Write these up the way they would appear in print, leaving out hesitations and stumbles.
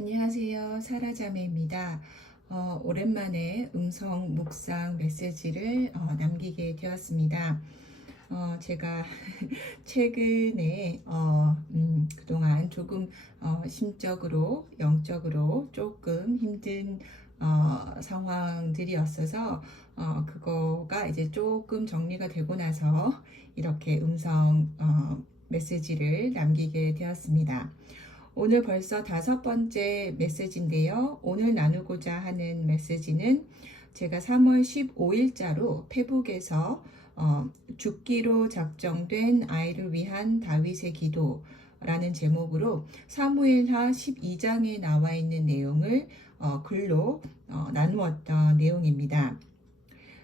안녕하세요. 사라자매입니다. 오랜만에 음성 묵상 메시지를 남기게 되었습니다. 제가 최근에 그동안 조금 심적으로, 영적으로 조금 힘든 상황들이었어서 그거가 이제 조금 정리가 되고 나서 이렇게 음성 메시지를 남기게 되었습니다. 오늘 벌써 5번째 메시지인데요. 오늘 나누고자 하는 메시지는 제가 3월 15일자로 페북에서 죽기로 작정된 아이를 위한 다윗의 기도라는 제목으로 사무엘하 12장에 나와 있는 내용을 글로 나누었던 내용입니다.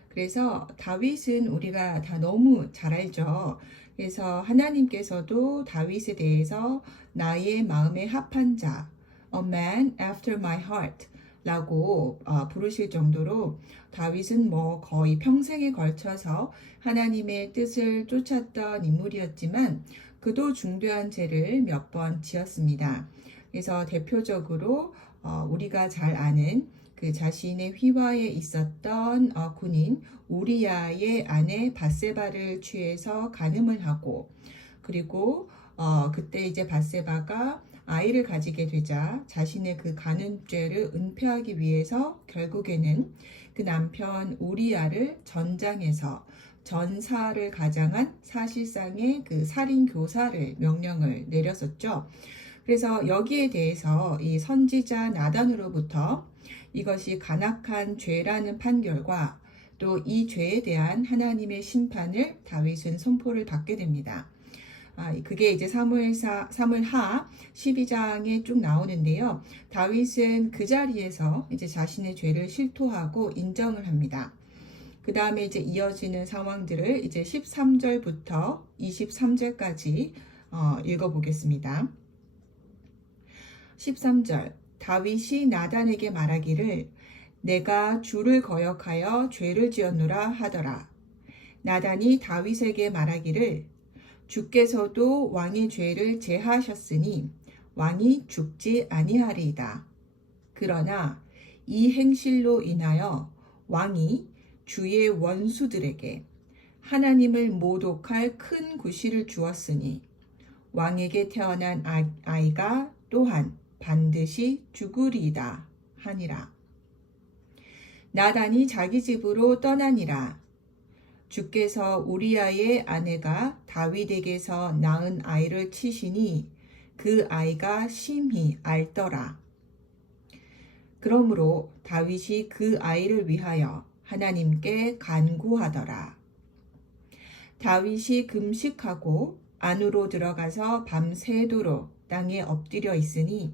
그래서 다윗은 우리가 다 너무 잘 알죠. 그래서 하나님께서도 다윗에 대해서 나의 마음에 합한 자, a man after my heart 라고 부르실 정도로 다윗은 거의 평생에 걸쳐서 하나님의 뜻을 쫓았던 인물이었지만 그도 중대한 죄를 몇 번 지었습니다. 그래서 대표적으로 우리가 잘 아는 그 자신의 휘하에 있었던 군인 우리야의 아내 밧세바를 취해서 간음을 하고, 그리고 그때 이제 밧세바가 아이를 가지게 되자 자신의 그 간음죄를 은폐하기 위해서 결국에는 그 남편 우리야를 전장에서 전사를 가장한 사실상의 그 살인 교사를 명령을 내렸었죠. 그래서 여기에 대해서 이 선지자 나단으로부터 이것이 간악한 죄라는 판결과 또 이 죄에 대한 하나님의 심판을 다윗은 선포를 받게 됩니다. 그게 이제 사무엘하 12장에 쭉 나오는데요. 다윗은 그 자리에서 이제 자신의 죄를 실토하고 인정을 합니다. 그 다음에 이제 이어지는 상황들을 이제 13절부터 23절까지 읽어보겠습니다. 13절, 다윗이 나단에게 말하기를 내가 주를 거역하여 죄를 지었노라 하더라. 나단이 다윗에게 말하기를 주께서도 왕의 죄를 제하셨으니 왕이 죽지 아니하리이다. 그러나 이 행실로 인하여 왕이 주의 원수들에게 하나님을 모독할 큰 구실을 주었으니 왕에게 태어난 아이가 또한 반드시 죽으리이다 하니라. 나단이 자기 집으로 떠나니라. 주께서 우리야의 아내가 다윗에게서 낳은 아이를 치시니 그 아이가 심히 앓더라. 그러므로 다윗이 그 아이를 위하여 하나님께 간구하더라. 다윗이 금식하고 안으로 들어가서 밤새도록 땅에 엎드려 있으니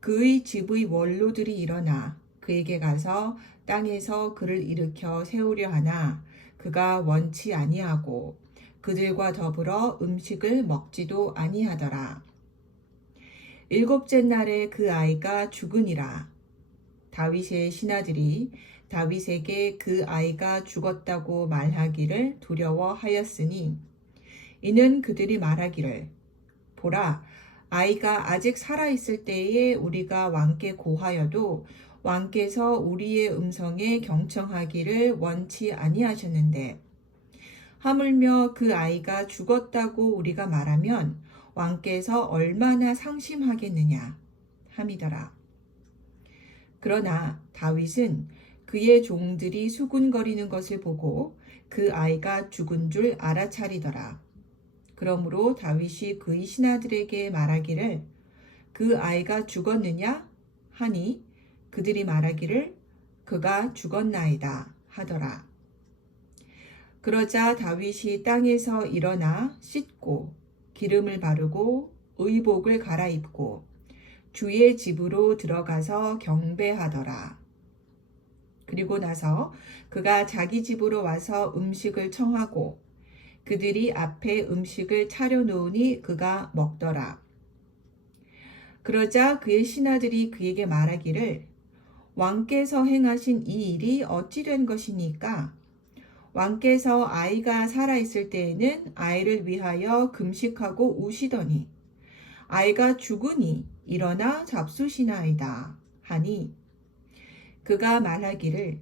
그의 집의 원로들이 일어나 그에게 가서 땅에서 그를 일으켜 세우려 하나 그가 원치 아니하고 그들과 더불어 음식을 먹지도 아니하더라. 7째 날에 그 아이가 죽으니라. 다윗의 신하들이 다윗에게 그 아이가 죽었다고 말하기를 두려워하였으니 이는 그들이 말하기를 보라, 아이가 아직 살아있을 때에 우리가 왕께 고하여도 왕께서 우리의 음성에 경청하기를 원치 아니하셨는데 하물며 그 아이가 죽었다고 우리가 말하면 왕께서 얼마나 상심하겠느냐 함이더라. 그러나 다윗은 그의 종들이 수군거리는 것을 보고 그 아이가 죽은 줄 알아차리더라. 그러므로 다윗이 그의 신하들에게 말하기를 그 아이가 죽었느냐 하니 그들이 말하기를 그가 죽었나이다 하더라. 그러자 다윗이 땅에서 일어나 씻고 기름을 바르고 의복을 갈아입고 주의 집으로 들어가서 경배하더라. 그리고 나서 그가 자기 집으로 와서 음식을 청하고 그들이 앞에 음식을 차려놓으니 그가 먹더라. 그러자 그의 신하들이 그에게 말하기를 왕께서 행하신 이 일이 어찌 된 것이니까? 왕께서 아이가 살아있을 때에는 아이를 위하여 금식하고 우시더니 아이가 죽으니 일어나 잡수시나이다 하니 그가 말하기를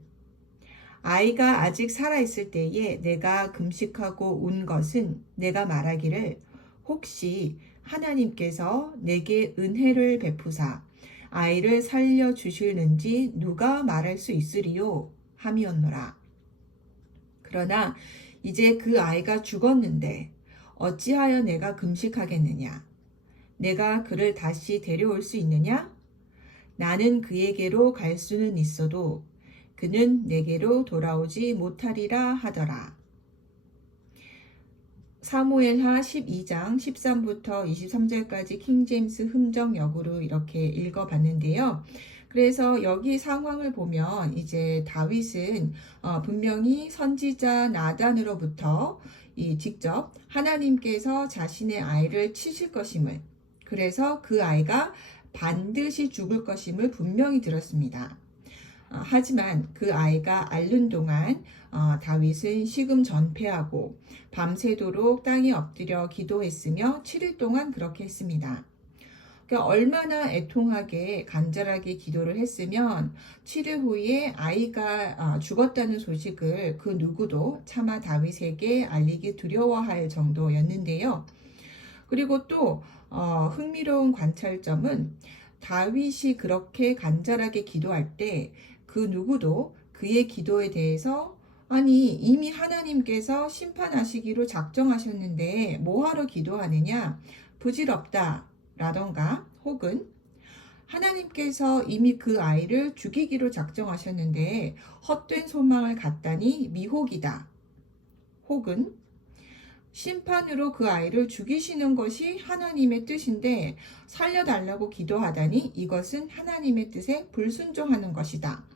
아이가 아직 살아있을 때에 내가 금식하고 운 것은 내가 말하기를 혹시 하나님께서 내게 은혜를 베푸사 아이를 살려주실는지 누가 말할 수 있으리요 함이었노라. 그러나 이제 그 아이가 죽었는데 어찌하여 내가 금식하겠느냐? 내가 그를 다시 데려올 수 있느냐? 나는 그에게로 갈 수는 있어도 그는 내게로 돌아오지 못하리라 하더라. 사무엘하 12장 13부터 23절까지 킹제임스 흠정역으로 이렇게 읽어봤는데요. 그래서 여기 상황을 보면 이제 다윗은 분명히 선지자 나단으로부터 직접 하나님께서 자신의 아이를 치실 것임을, 그래서 그 아이가 반드시 죽을 것임을 분명히 들었습니다. 하지만 그 아이가 앓는 동안 다윗은 식음 전폐하고 밤새도록 땅에 엎드려 기도했으며 7일 동안 그렇게 했습니다. 그러니까 얼마나 애통하게 간절하게 기도를 했으면 7일 후에 아이가 죽었다는 소식을 그 누구도 차마 다윗에게 알리기 두려워할 정도였는데요. 그리고 또 흥미로운 관찰점은 다윗이 그렇게 간절하게 기도할 때 그 누구도 그의 기도에 대해서 아니 이미 하나님께서 심판하시기로 작정하셨는데 뭐하러 기도하느냐 부질없다 라던가 혹은 하나님께서 이미 그 아이를 죽이기로 작정하셨는데 헛된 소망을 갖다니 미혹이다 혹은 심판으로 그 아이를 죽이시는 것이 하나님의 뜻인데 살려달라고 기도하다니 이것은 하나님의 뜻에 불순종하는 것이다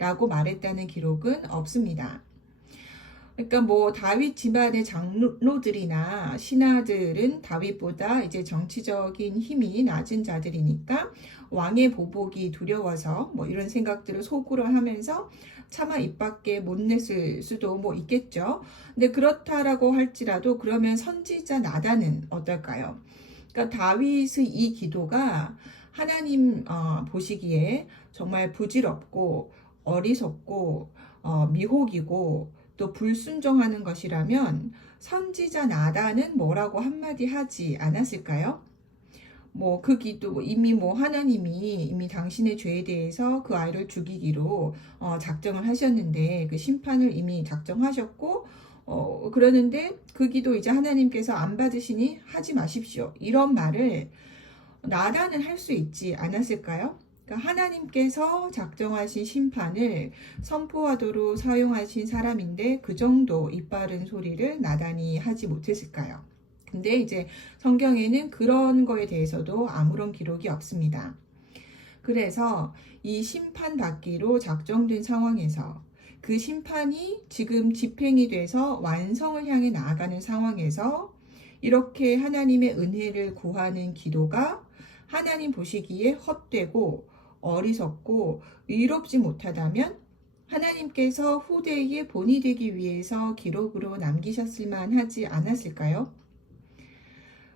라고 말했다는 기록은 없습니다. 그러니까 뭐 다윗 집안의 장로들이나 신하들은 다윗보다 이제 정치적인 힘이 낮은 자들이니까 왕의 보복이 두려워서 뭐 이런 생각들을 속으로 하면서 차마 입 밖에 못 냈을 수도 뭐 있겠죠. 근데 그렇다라고 할지라도 그러면 선지자 나단은 어떨까요? 그러니까 다윗의 이 기도가 하나님 보시기에 정말 부질없고 어리석고 미혹이고 또 불순종하는 것이라면 선지자 나단은 뭐라고 한마디 하지 않았을까요? 뭐 그 기도 이미 하나님이 이미 당신의 죄에 대해서 그 아이를 죽이기로 작정을 하셨는데 그 심판을 이미 작정하셨고 그러는데 그 기도 이제 하나님께서 안 받으시니 하지 마십시오. 이런 말을 나단은 할 수 있지 않았을까요? 그러니까 하나님께서 작정하신 심판을 선포하도록 사용하신 사람인데 그 정도 이빠른 소리를 나단이 하지 못했을까요? 근데 이제 성경에는 그런 거에 대해서도 아무런 기록이 없습니다. 그래서 이 심판받기로 작정된 상황에서 그 심판이 지금 집행이 돼서 완성을 향해 나아가는 상황에서 이렇게 하나님의 은혜를 구하는 기도가 하나님 보시기에 헛되고 어리석고 의롭지 못하다면 하나님께서 후대에 본이 되기 위해서 기록으로 남기셨을 만하지 않았을까요?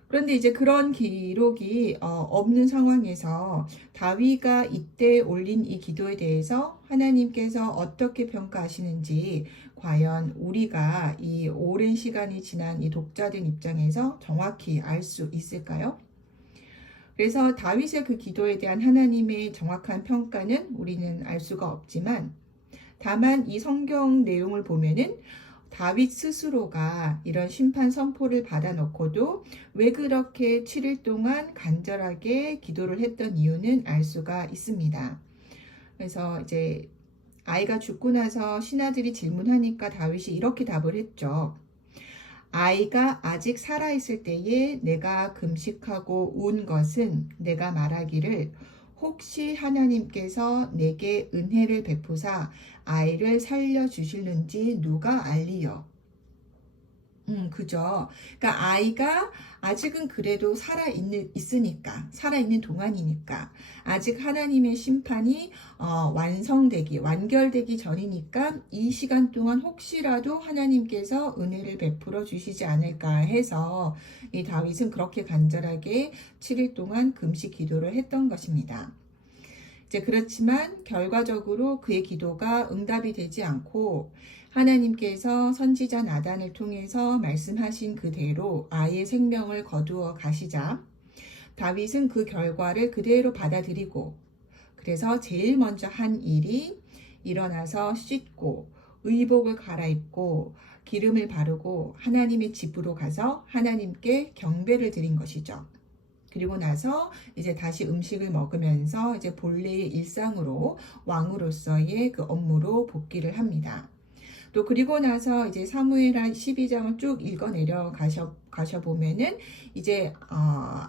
그런데 이제 그런 기록이 없는 상황에서 다윗가 이때 올린 이 기도에 대해서 하나님께서 어떻게 평가하시는지 과연 우리가 이 오랜 시간이 지난 이 독자된 입장에서 정확히 알 수 있을까요? 그래서 다윗의 그 기도에 대한 하나님의 정확한 평가는 우리는 알 수가 없지만 다만 이 성경 내용을 보면은 다윗 스스로가 이런 심판 선포를 받아놓고도 왜 그렇게 7일 동안 간절하게 기도를 했던 이유는 알 수가 있습니다. 그래서 이제 아이가 죽고 나서 신하들이 질문하니까 다윗이 이렇게 답을 했죠. 아이가 아직 살아있을 때에 내가 금식하고 운 것은 내가 말하기를 혹시 하나님께서 내게 은혜를 베푸사 아이를 살려주실는지 누가 알리요. 그죠. 그러니까 아이가 아직은 그래도 있으니까, 살아있는 동안이니까, 아직 하나님의 심판이 완결되기 전이니까 이 시간 동안 혹시라도 하나님께서 은혜를 베풀어 주시지 않을까 해서 이 다윗은 그렇게 간절하게 7일 동안 금식 기도를 했던 것입니다. 이제 그렇지만 결과적으로 그의 기도가 응답이 되지 않고 하나님께서 선지자 나단을 통해서 말씀하신 그대로 아이의 생명을 거두어 가시자 다윗은 그 결과를 그대로 받아들이고 그래서 제일 먼저 한 일이 일어나서 씻고 의복을 갈아입고 기름을 바르고 하나님의 집으로 가서 하나님께 경배를 드린 것이죠. 그리고 나서 이제 다시 음식을 먹으면서 이제 본래의 일상으로 왕으로서의 그 업무로 복귀를 합니다. 또 그리고 나서 이제 사무엘하 12장을 쭉 읽어 내려 가셔 보면은 이제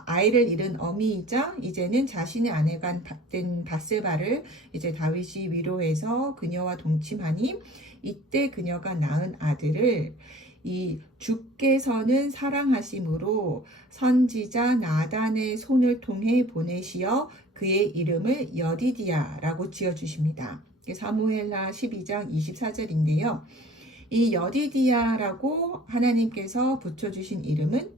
아이를 잃은 어미이자 이제는 자신의 아내가 된 밧세바를 이제 다윗이 위로해서 그녀와 동침하니 이때 그녀가 낳은 아들을 이 주께서는 사랑하심으로 선지자 나단의 손을 통해 보내시어 그의 이름을 여디디아라고 지어주십니다. 사무엘하 12장 24절인데요. 이 여디디아라고 하나님께서 붙여주신 이름은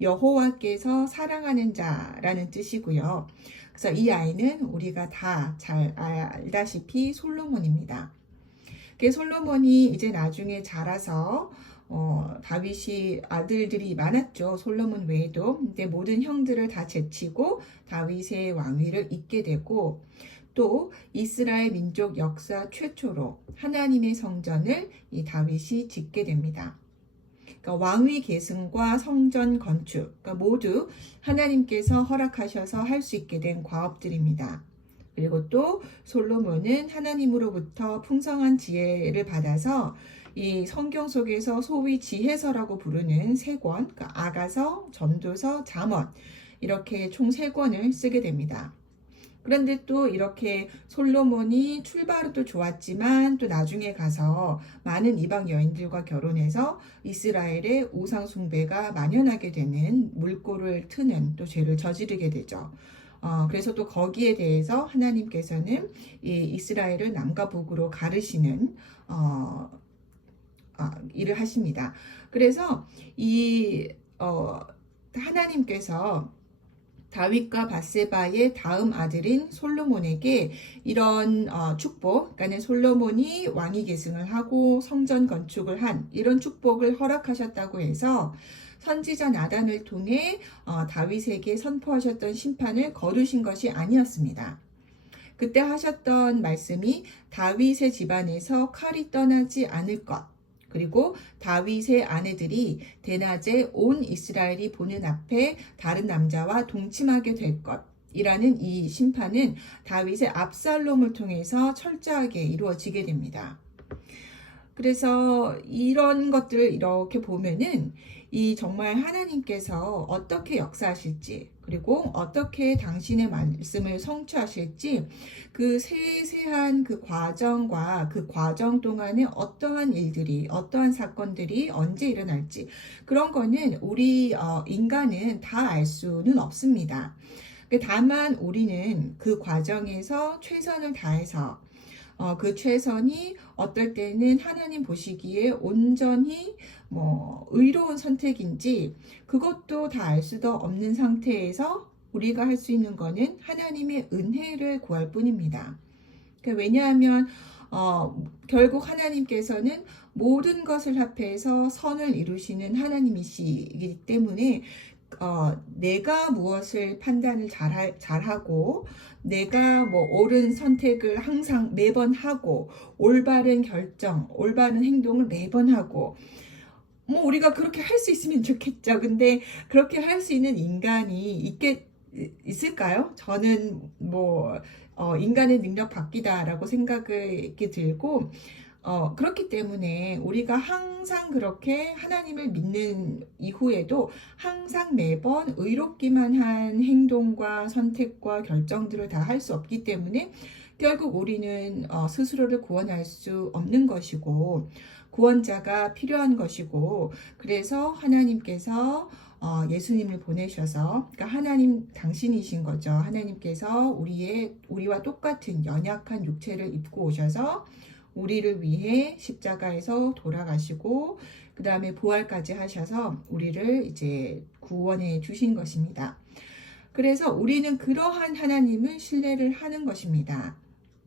여호와께서 사랑하는 자라는 뜻이고요. 그래서 이 아이는 우리가 다 잘 알다시피 솔로몬입니다. 솔로몬이 이제 나중에 자라서 다윗이 아들들이 많았죠. 솔로몬 외에도. 근데 모든 형들을 다 제치고 다윗의 왕위를 잇게 되고 또 이스라엘 민족 역사 최초로 하나님의 성전을 이 다윗이 짓게 됩니다. 그러니까 왕위 계승과 성전 건축, 그러니까 모두 하나님께서 허락하셔서 할 수 있게 된 과업들입니다. 그리고 또 솔로몬은 하나님으로부터 풍성한 지혜를 받아서 이 성경 속에서 소위 지혜서라고 부르는 세 권, 그러니까 아가서, 전도서, 잠언 이렇게 총 3권을 쓰게 됩니다. 그런데 또 이렇게 솔로몬이 출발도 좋았지만 또 나중에 가서 많은 이방 여인들과 결혼해서 이스라엘의 우상 숭배가 만연하게 되는 물꼬를 트는 또 죄를 저지르게 되죠. 그래서 또 거기에 대해서 하나님께서는 이 이스라엘을 남과 북으로 가르시는 일을 하십니다. 그래서 하나님께서 다윗과 밧세바의 다음 아들인 솔로몬에게 이런 축복, 그러니까 솔로몬이 왕위 계승을 하고 성전 건축을 한 이런 축복을 허락하셨다고 해서 선지자 나단을 통해 다윗에게 선포하셨던 심판을 거두신 것이 아니었습니다. 그때 하셨던 말씀이 다윗의 집안에서 칼이 떠나지 않을 것, 그리고 다윗의 아내들이 대낮에 온 이스라엘이 보는 앞에 다른 남자와 동침하게 될 것이라는 이 심판은 다윗의 압살롬을 통해서 철저하게 이루어지게 됩니다. 그래서 이런 것들을 이렇게 보면은 이 정말 하나님께서 어떻게 역사하실지 그리고 어떻게 당신의 말씀을 성취하실지 그 세세한 그 과정과 그 과정 동안에 어떠한 일들이 어떠한 사건들이 언제 일어날지 그런 거는 우리 인간은 다 알 수는 없습니다. 다만 우리는 그 과정에서 최선을 다해서 그 최선이 어떨 때는 하나님 보시기에 온전히 의로운 선택인지 그것도 다 알 수도 없는 상태에서 우리가 할 수 있는 거는 하나님의 은혜를 구할 뿐입니다. 왜냐하면 결국 하나님께서는 모든 것을 합해서 선을 이루시는 하나님이시기 때문에 내가 무엇을 판단을 잘하고 내가 옳은 선택을 항상 매번 하고 올바른 결정, 올바른 행동을 매번 하고 우리가 그렇게 할 수 있으면 좋겠죠. 근데 그렇게 할 수 있는 인간이 있을까요? 저는 인간의 능력 밖이다라고 생각이 들고 그렇기 때문에 우리가 항상 그렇게 하나님을 믿는 이후에도 항상 매번 의롭기만 한 행동과 선택과 결정들을 다 할 수 없기 때문에 결국 우리는 스스로를 구원할 수 없는 것이고 구원자가 필요한 것이고, 그래서 하나님께서 예수님을 보내셔서, 그러니까 하나님 당신이신 거죠. 하나님께서 우리와 똑같은 연약한 육체를 입고 오셔서 우리를 위해 십자가에서 돌아가시고, 그 다음에 부활까지 하셔서 우리를 이제 구원해 주신 것입니다. 그래서 우리는 그러한 하나님을 신뢰를 하는 것입니다.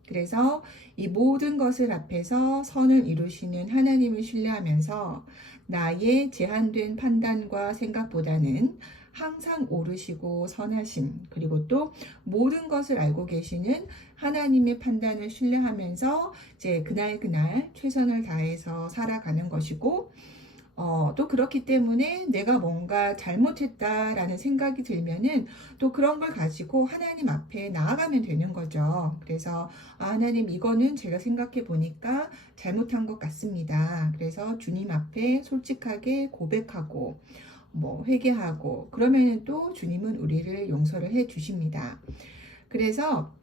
그래서 이 모든 것을 앞에서 선을 이루시는 하나님을 신뢰하면서 나의 제한된 판단과 생각보다는 항상 오르시고 선하신, 그리고 또 모든 것을 알고 계시는 하나님의 판단을 신뢰하면서 이제 그날 최선을 다해서 살아가는 것이고, 또 그렇기 때문에 내가 뭔가 잘못했다라는 생각이 들면은 또 그런 걸 가지고 하나님 앞에 나아가면 되는 거죠. 그래서 하나님, 이거는 제가 생각해 보니까 잘못한 것 같습니다. 그래서 주님 앞에 솔직하게 고백하고 회개하고 그러면은 또 주님은 우리를 용서를 해 주십니다. 그래서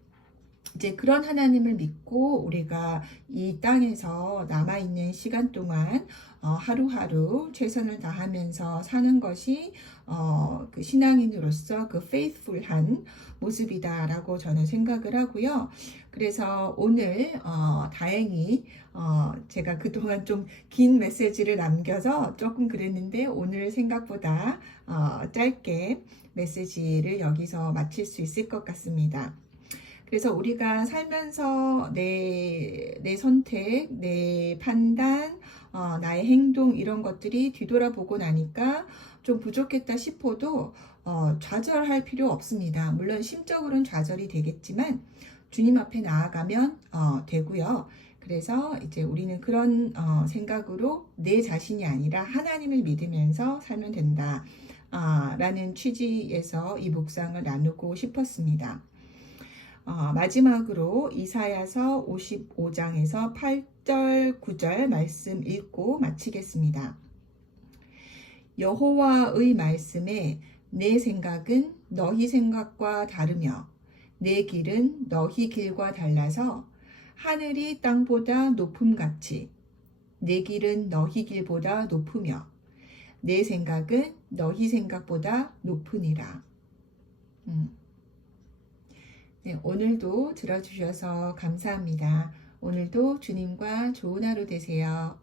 이제 그런 하나님을 믿고 우리가 이 땅에서 남아있는 시간 동안 하루하루 최선을 다하면서 사는 것이 그 신앙인으로서 그 faithful한 모습이다라고 저는 생각을 하고요. 그래서 오늘 다행히 제가 그동안 좀 긴 메시지를 남겨서 조금 그랬는데 오늘 생각보다 짧게 메시지를 여기서 마칠 수 있을 것 같습니다. 그래서 우리가 살면서 내 선택, 내 판단, 나의 행동 이런 것들이 뒤돌아보고 나니까 좀 부족했다 싶어도 좌절할 필요 없습니다. 물론 심적으로는 좌절이 되겠지만 주님 앞에 나아가면 되고요. 그래서 이제 우리는 그런 생각으로 내 자신이 아니라 하나님을 믿으면서 살면 된다. 라는 취지에서 이 묵상을 나누고 싶었습니다. 마지막으로 이사야서 55장에서 8절, 9절 말씀 읽고 마치겠습니다. 여호와의 말씀에 내 생각은 너희 생각과 다르며 내 길은 너희 길과 달라서 하늘이 땅보다 높음같이 내 길은 너희 길보다 높으며 내 생각은 너희 생각보다 높으니라. 네, 오늘도 들어주셔서 감사합니다. 오늘도 주님과 좋은 하루 되세요.